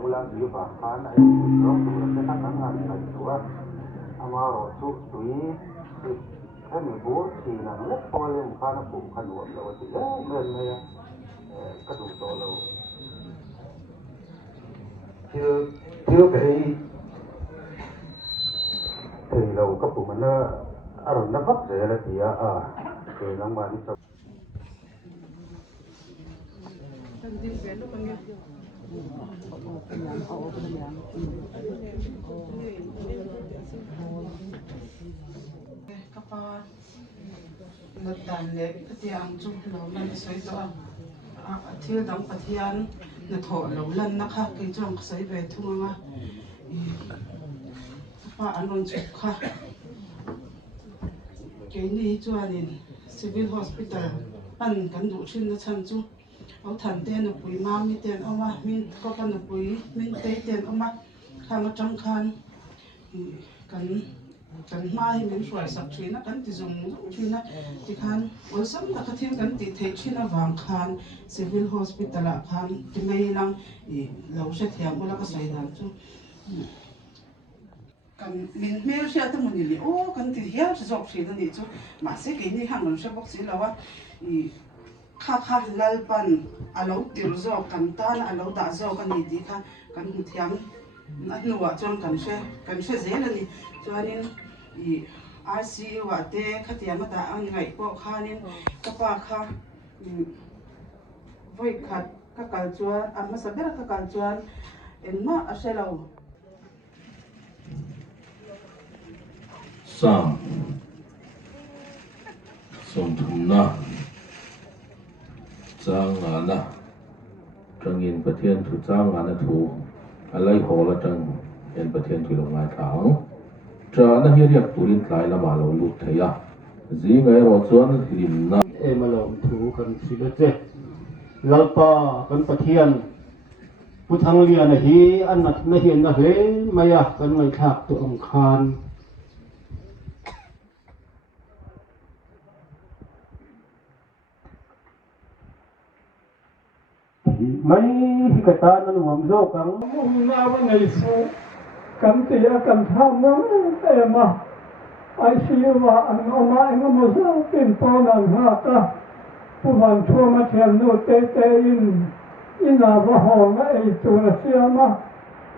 mula di bahkan ayat itu sudah katakan bahwa amaro tu tui kami bor si nang lek pole mukana bukan luar lawa si ben ya kadu tolo til kai thì lâu cấp của mình ở nó phát rẻ là thì thì nó mà đi sau kapa natan le patiang chu lo man soi to thil dang pathian na tho lo lan na kha ke chang sai ve thunga kapa anon chu kha ke ni chuanin civil hospital pan kan du thin na chan chu au than te na pui ma mi ten oma min ko kan na pui min te ten oma khang atang khan kan mai min suai sak thina kan ti zum thina ti khan ol sam na khathim kan ti thei thina wang khan civil hospital a khan ti mai lang lo se thiam bola ka sai dan chu kan min mel sia ta mun ni o kan ti hial zok thina ni chu ma se ke ni hang lon se bok si lawa kha lalpan alo tir zo kan tan alo da zo kan ni di kha kan hu thiam at nuwa chon kan se zel ani chuanin RCU wa te khatiam ta ang ngai po khanin kapa kha voi khat ka kal chuan amma sabera ka kal chuan enma aselo sam som thunna changana chungin pathian thu changana thu alai hola chang en pathian thu longai thang tra na hi riak turin tlai lama lo lut theya zi ngai ro chuan limna emalo thu kan silate lalpa kan pathian pu thangliana hi anat na hian na hle maya kan ngai thak tu ang khan mấy cái ta nó ngom zo kang na wa ngai su kan ti a kan tham no ema ai siu wa an oma enga mo zo tin po nan ha ka pu van chua ma thian no te in a wa ho nga ei tu na sia ma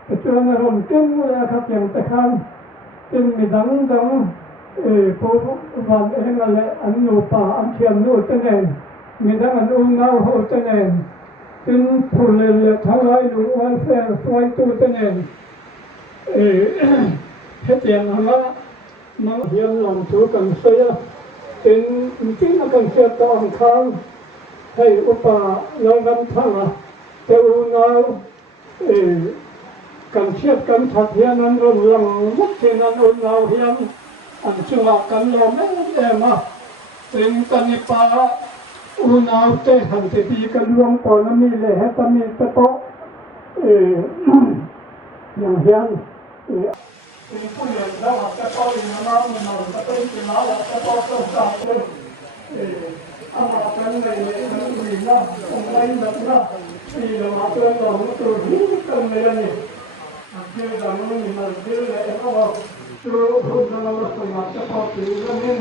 te tu na rom tin wa ka tiang ta khan tin mi dang po van enga le an no pa an thian no te nen mi dang an u ngau ho te nen tin phulele thalai lu welfare flight tu tenen hetiang hama ma hiam lam tu kan saya tin tin akan sia ta ang khang hei upa lam thanga te u ngau kan siat kan that hian an ron lang muk tin an u ngau hiam an chunga kan lo me ema tin kan ni pa unau te han te pi ka luang po na mi le he ta mi te po yang hian ti pu le da ha te po ni na ma ta pe ti na la te po to sa te ama kan le ni na on lai na na ti le ma te lo mu tu hi kan le ni a ke da mu ni ma ke le e ko tu hu na ma so ma te po ti le ni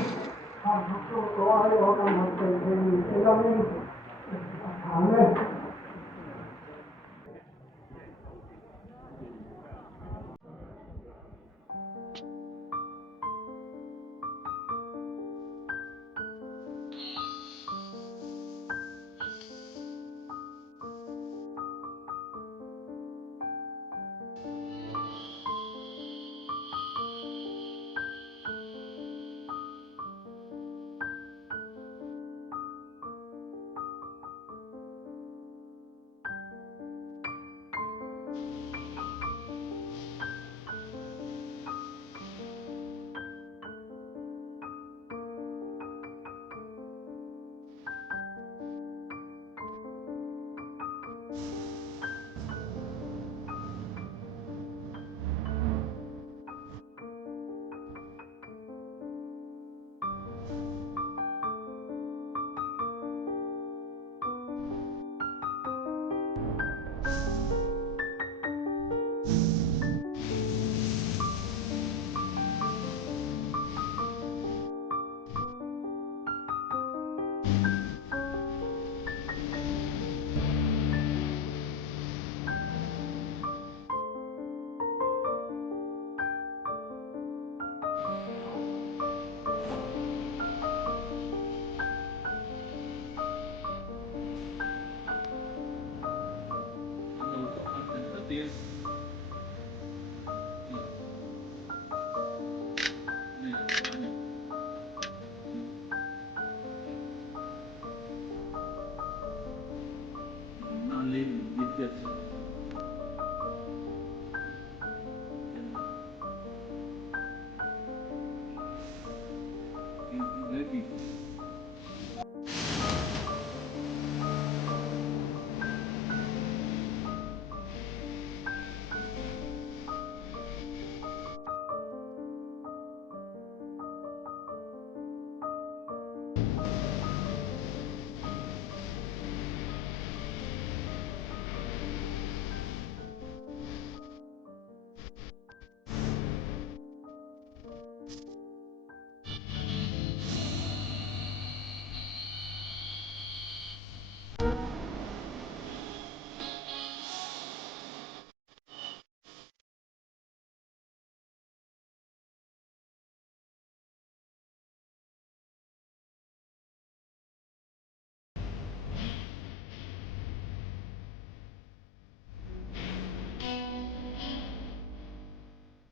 तो आए और हम करते हैं इलामी हमें tiên lên biết